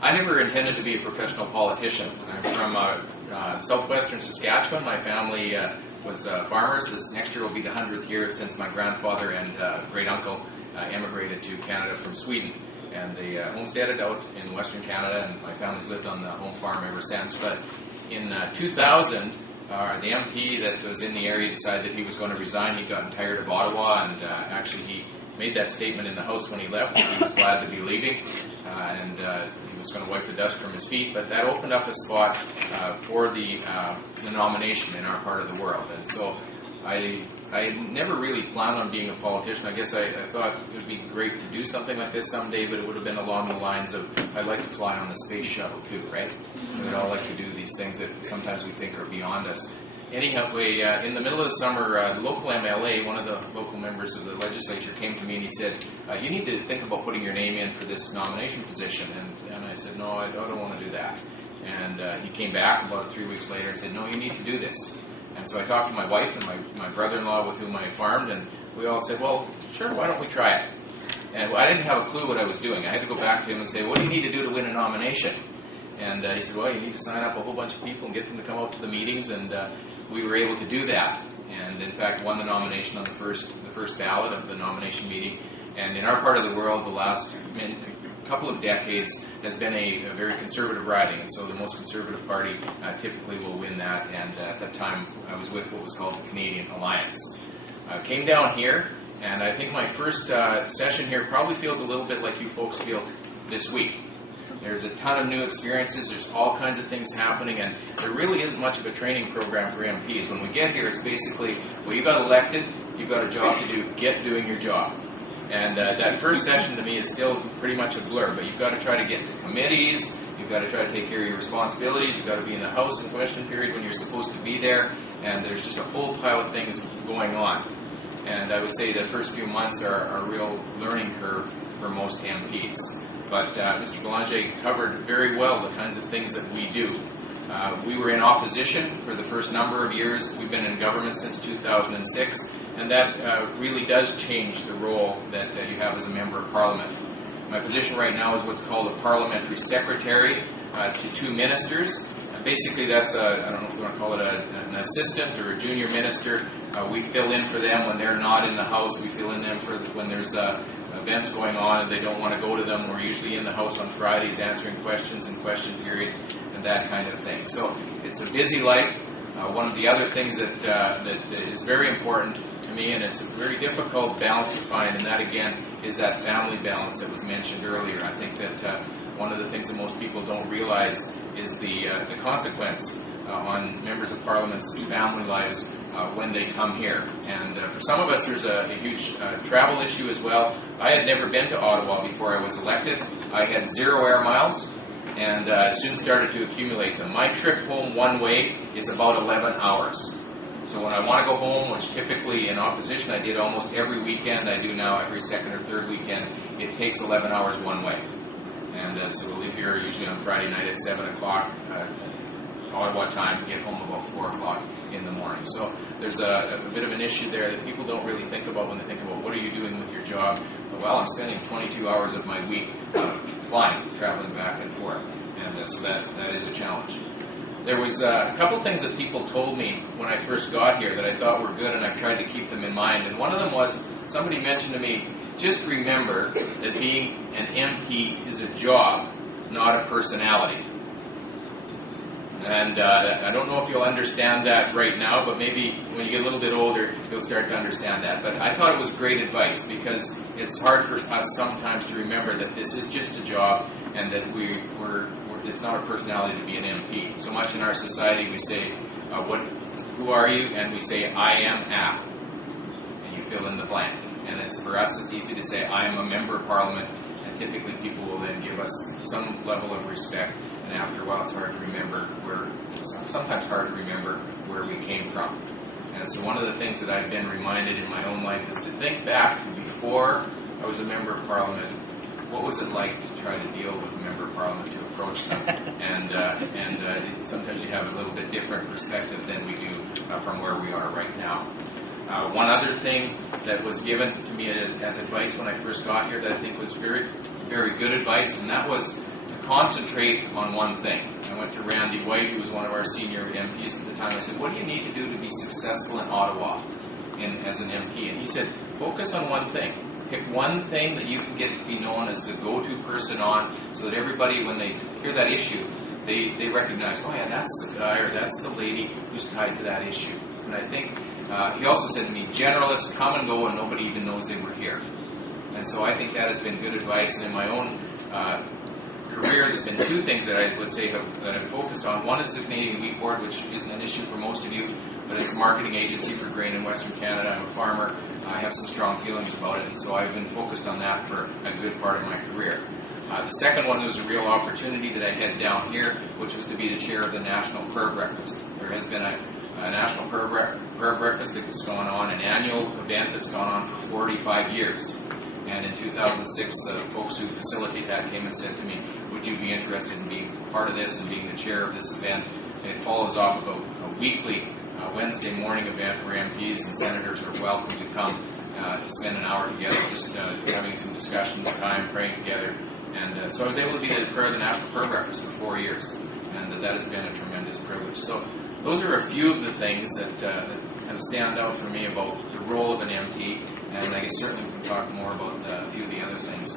I never intended to be a professional politician. I'm from southwestern Saskatchewan. My family was farmers. This next year will be the 100th year since my grandfather and great-uncle emigrated to Canada from Sweden. And they homesteaded out in Western Canada, and my family's lived on the home farm ever since. But in 2000, the MP that was in the area decided that he was going to resign. He'd gotten tired of Ottawa, and actually he made that statement in the House when he left, that he was glad to be leaving, and he was going to wipe the dust from his feet. But that opened up a spot for the nomination in our part of the world. And so I never really planned on being a politician. I guess I thought it would be great to do something like this someday, but it would have been along the lines of, I'd like to fly on the space shuttle too, right? We'd all like to do these things that sometimes we think are beyond us. Anyhow, in the middle of the summer, the local MLA, one of the local members of the legislature, came to me and he said, you need to think about putting your name in for this nomination position. And I said, no, I don't want to do that. And he came back about 3 weeks later and said, no, you need to do this. And so I talked to my wife and my brother-in-law with whom I farmed, and we all said, well, sure, why don't we try it? And I didn't have a clue what I was doing. I had to go back to him and say, what do you need to do to win a nomination? And he said, well, you need to sign up a whole bunch of people and get them to come out to the meetings, and we were able to do that, and in fact won the nomination on the first ballot of the nomination meeting. And in our part of the world, the last couple of decades has been a very conservative riding, and so the most conservative party typically will win that. And at that time, I was with what was called the Canadian Alliance. Came down here, and I think my first session here probably feels a little bit like you folks feel this week. There's a ton of new experiences, there's all kinds of things happening, and there really isn't much of a training program for MPs. When we get here, it's basically, well, you got elected, you've got a job to do, get doing your job. And that first session to me is still pretty much a blur, but you've got to try to get to committees, you've got to try to take care of your responsibilities, you've got to be in the House in question period when you're supposed to be there, and there's just a whole pile of things going on. And I would say the first few months are a real learning curve for most MPs. But Mr. Belanger covered very well the kinds of things that we do. We were in opposition for the first number of years. We've been in government since 2006, and that really does change the role that you have as a member of Parliament. My position right now is what's called a parliamentary secretary to two ministers. Basically, that's I don't know if you want to call it an assistant or a junior minister. We fill in for them when they're not in the House. We fill in them for when there's events going on and they don't want to go to them. We're usually in the House on Fridays answering questions in question period and that kind of thing. So it's a busy life. One of the other things that is very important to me, and it's a very difficult balance to find, and that again is that family balance that was mentioned earlier. I think that one of the things that most people don't realize is the consequence on members of Parliament's family lives when they come here. And for some of us, there's a huge travel issue as well. I had never been to Ottawa before I was elected. I had 0 air miles and soon started to accumulate them. My trip home one way is about 11 hours. So when I want to go home, which typically in opposition I did almost every weekend, I do now every second or third weekend, it takes 11 hours one way. And so we'll leave here usually on Friday night at 7 o'clock Ottawa time, get home about 4 o'clock in the morning. So there's a bit of an issue there that people don't really think about when they think about what are you doing with your job. Well, I'm spending 22 hours of my week flying, traveling back and forth. And so that is a challenge. There was a couple things that people told me when I first got here that I thought were good, and I've tried to keep them in mind. And one of them was, somebody mentioned to me, just remember that being an MP is a job, not a personality. And I don't know if you'll understand that right now, but maybe when you get a little bit older, you'll start to understand that. But I thought it was great advice, because it's hard for us sometimes to remember that this is just a job and that it's not a personality to be an MP. So much in our society we say, who are you? And we say, I am at. And you fill in the blank. And for us, it's easy to say, I am a member of Parliament, and typically people will then give us some level of respect. And after a while, it's hard to remember sometimes hard to remember where we came from. And so one of the things that I've been reminded in my own life is to think back to before I was a member of Parliament. What was it like to try to deal with a member of Parliament, to approach them? And sometimes you have a little bit different perspective than we do from where we are right now. One other thing that was given to me as advice when I first got here that I think was very, very good advice, and that was to concentrate on one thing. I went to Randy White, who was one of our senior MPs at the time. I said, what do you need to do to be successful in Ottawa as an MP? And he said, focus on one thing. Pick one thing that you can get to be known as the go-to person on, so that everybody, when they hear that issue, they recognize, oh yeah, that's the guy or that's the lady who's tied to that issue. And I think, he also said to me, generalists come and go and nobody even knows they were here. And so I think that has been good advice. And in my own career, there's been two things that I would say that I've focused on. One is the Canadian Wheat Board, which isn't an issue for most of you, but it's a marketing agency for grain in Western Canada. I'm a farmer. I have some strong feelings about it, and so I've been focused on that for a good part of my career. The second one was a real opportunity that I had down here, which was to be the chair of the National Prayer Breakfast. There has been a National Prayer Breakfast that's gone on, an annual event that's gone on for 45 years. And in 2006, the folks who facilitate that came and said to me, would you be interested in being part of this and being the chair of this event? And it follows off of a weekly Wednesday morning event where MPs and senators are welcome to come to spend an hour together, just having some discussion time, praying together. And so I was able to be the chair of the National Prayer Breakfast for 4 years, and that has been a tremendous privilege. So those are a few of the things that kind of stand out for me about the role of an MP, and I guess certainly we can talk more about a few of the other things